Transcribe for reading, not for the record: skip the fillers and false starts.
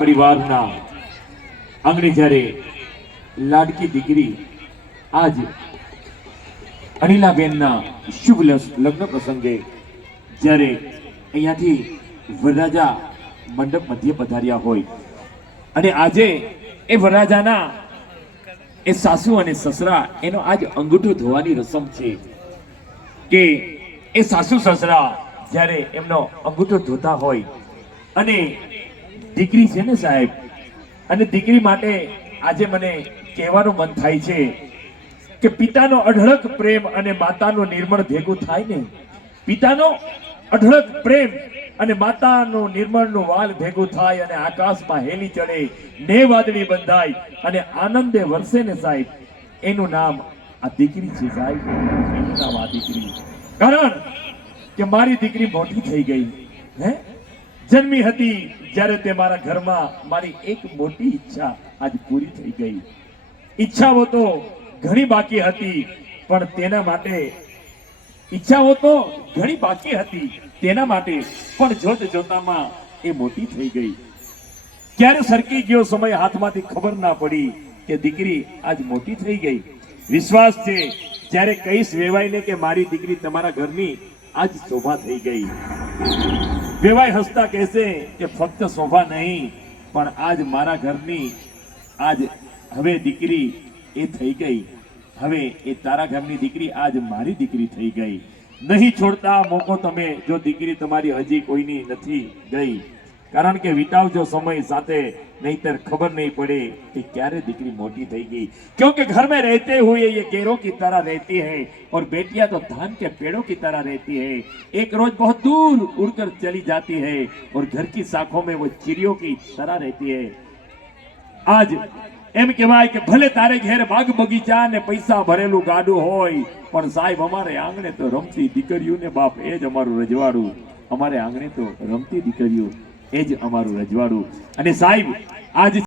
પરિવારના આંગણે જ્યારે લાડકી દીકરી આજ અનિલાબેનના શુભ લગ્ન પ્રસંગે જ્યારે અહીંયાથી વરરાજા મંડપ મધ્ય પધાર્યા હોય અને આજે એ વરરાજાના એ સાસુ અને સસરા એનો આજ અંગૂઠો ધોવાની રસમ છે કે એ સાસુ સસરા જ્યારે એમનો અંગૂઠો ધોતા હોય અને દીકરી છે ને સાહેબ, અને દીકરી માટે આજે મને કહેવાનું મન થાય છે કે પિતાનો અઢળક પ્રેમ અને માતાનો નિર્મળ ભેગું થાય ને, પિતાનો અઢળક પ્રેમ અને માતાનો નિર્મળનું વાલ ભેગું થાય અને આકાશમાં હેલી ચડે, ને વાદળી બંધાય અને આનંદે વરસે ને સાહેબ, એનું નામ આ દીકરી છે સાહેબ, એનું નામ આ દીકરી. કારણ કે મારી દીકરી મોટી થઈ ગઈ, જન્મી હતી જ્યારે તે મારા ઘરમાં મારી એક મોટી ઈચ્છા આજ પૂરી થઈ ગઈ. ઈચ્છાઓ તો ઘણી બાકી હતી પણ તેના માટે પણ જોત જોતામાં એ મોટી થઈ ગઈ. ક્યારે સરકી ગયો સમય હાથમાંથી ખબર ના પડી કે દીકરી આજ મોટી થઈ ગઈ. વિશ્વાસ છે જ્યારે કહીશ વેવાઈને કે મારી દીકરી તમારા ઘરની આજ શોભા થઈ ગઈ. વેવાઈ હસતા કહેશે કે ફક્ત શોભા નહીં પણ આજ મારા ઘરની આજ હવે દીકરી એ થઈ ગઈ. હવે એ તારા ઘરની દીકરી આજ મારી દીકરી થઈ ગઈ. નહીં છોડતા મોકો તમે જો દીકરી તમારી હજી કોઈની નથી ગઈ. કારણ કે વિતાવજો સમય સાથે, नहींतर खबर नहीं पड़े कि क्यारे दीकरी मोटी થઈ ગઈ. क्योंकि घर में रहते हुए ये केरों की तरह रहती है और बेटियां तो धान के पेड़ों की तरह रहती है. एक रोज बहुत दूर उड़कर चली जाती है और घर की शाखों में वो चिड़ियों की तरह रहती है. आज એમ કહેવાય કે ભલે તારે ઘેર બાગ બગીચા ને પૈસા ભરેલું ગાડું હોય પણ સાહેબ અમારે આંગણે તો રમતી દીકરીઓ ને બાપ એ જ અમારું રજવાડું. અમારે આંગણે તો રમતી દીકરીઓ એ જ અમારું રજવાડું. અને સાહેબ આજ